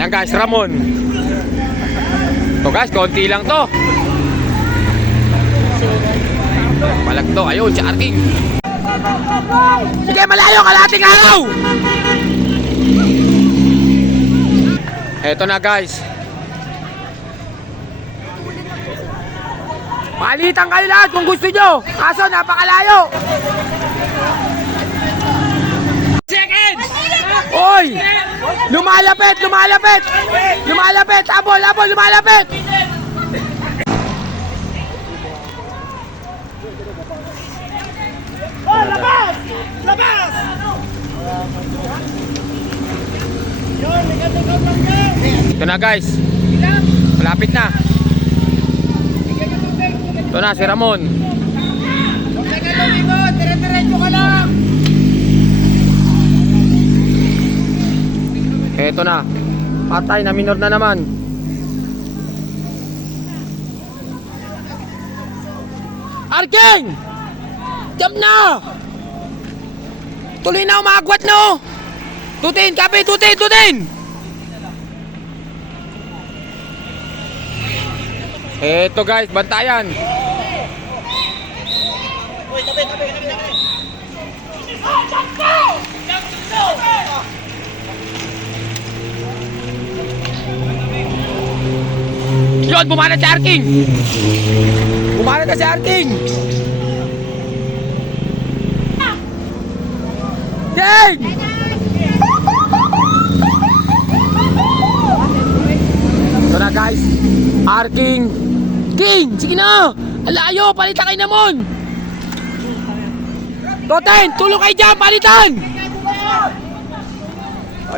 Ayan guys, Ramon. Ito guys, konti lang to. Palag to, ayun, si Arking. Sige, malayo, kalating araw. Eto na guys. Palitan kayo lahat kung gusto nyo. Kaso napakalayo. Seconds! Oy! Lumalapit, lumalapit! Lumalapit! Abol, abol, lumalapit! Oh, labas! Labas! Ito na guys. Malapit na. Ito na si Ramon. Dire-diretso ka lang! Ito na. Patay na, minor na naman. Arking! Jump na! Tuloy na, umagwat no! Tutin, kape, tutin, tutin! Eto guys, bantayan. Uy, tabi, tabi, tabi, tabi! Yun, bumanat si Arking! Bumanat na si Arking! Gang! Ito na guys, Arking! King! Sige na! Alayo! Palitan kayo naman! Toten! Tulong kayo dyan! Palitan!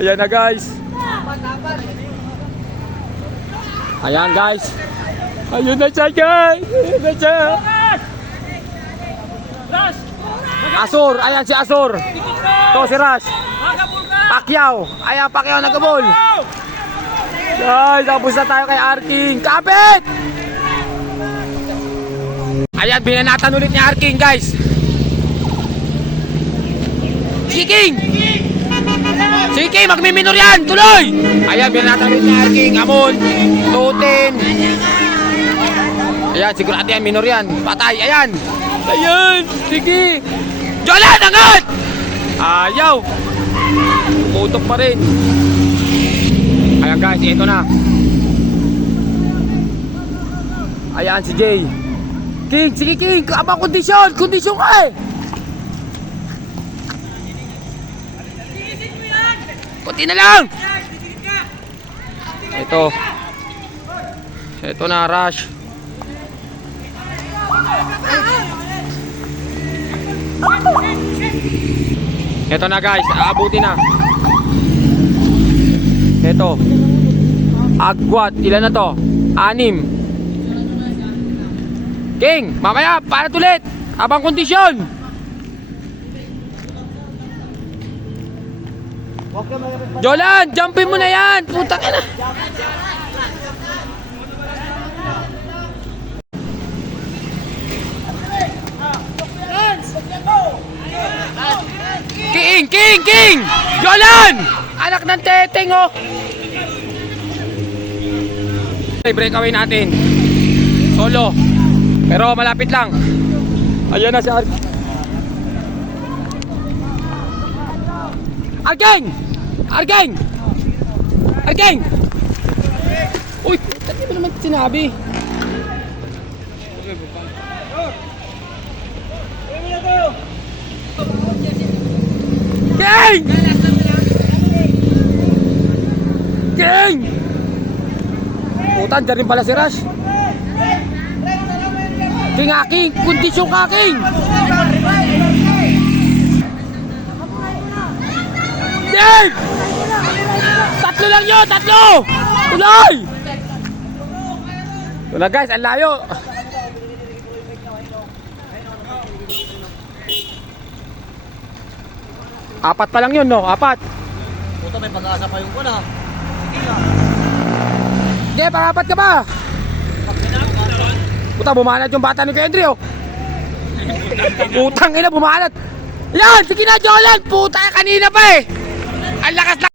Ayan na guys! Ayan guys! Ayun na siya guys! Ayun na siya! Asur! Ayan si Asur! Ito si Rash! Pacquiao! Ayan Pacquiao nagabol! Guys! Tapos na tayo kay Arking! Kapit! Ayan, binanatan ulit ni Arking guys! Si King! Si King! Magmiminor yan! Tuloy! Ayan, binanatan ulit ni Arking! Amon! Tutin! Ayan, sigurado yan, minor yan! Patay! Ayan! Ayan! Sige! Jolan! Angat! Ayaw! Pumutok pa rin! Ayan guys, ito na! Ayan si Jay! King! Sige King! Abang kondisyon! Kondisyon ka eh! Kunti na lang! Ito! Ito na, Rush! Ito na guys, aabuti na. Ito. Agwat, ilan na to? 6. King, mamaya, para ulit. Abang kondisyon. Jolan, jumpin mo na yan. Puta ka na. King, King, King! Jolan! Anak ng teteng, oh! Breakaway natin. Solo. Pero malapit lang. Ayan na si Arking! Arking! Arking! Uy, hindi mo naman sinabi. King! King! Putan, dyan rin pala si Rush. King Aking, kondisyon ka King! King! Tatlo lang yun, tatlo! Tuloy! Tuloy guys, ang layo! Apat pa lang yun, no? Apat. Puta, may pag-asa pa yung kuna. Hindi, pangapat ka pa. Puta, bumanat yung bata ni Kendry, oh. Putang ina, bumanat. Yan, sige na, Jolan. Puta, kanina pa eh. Ang lakas lang.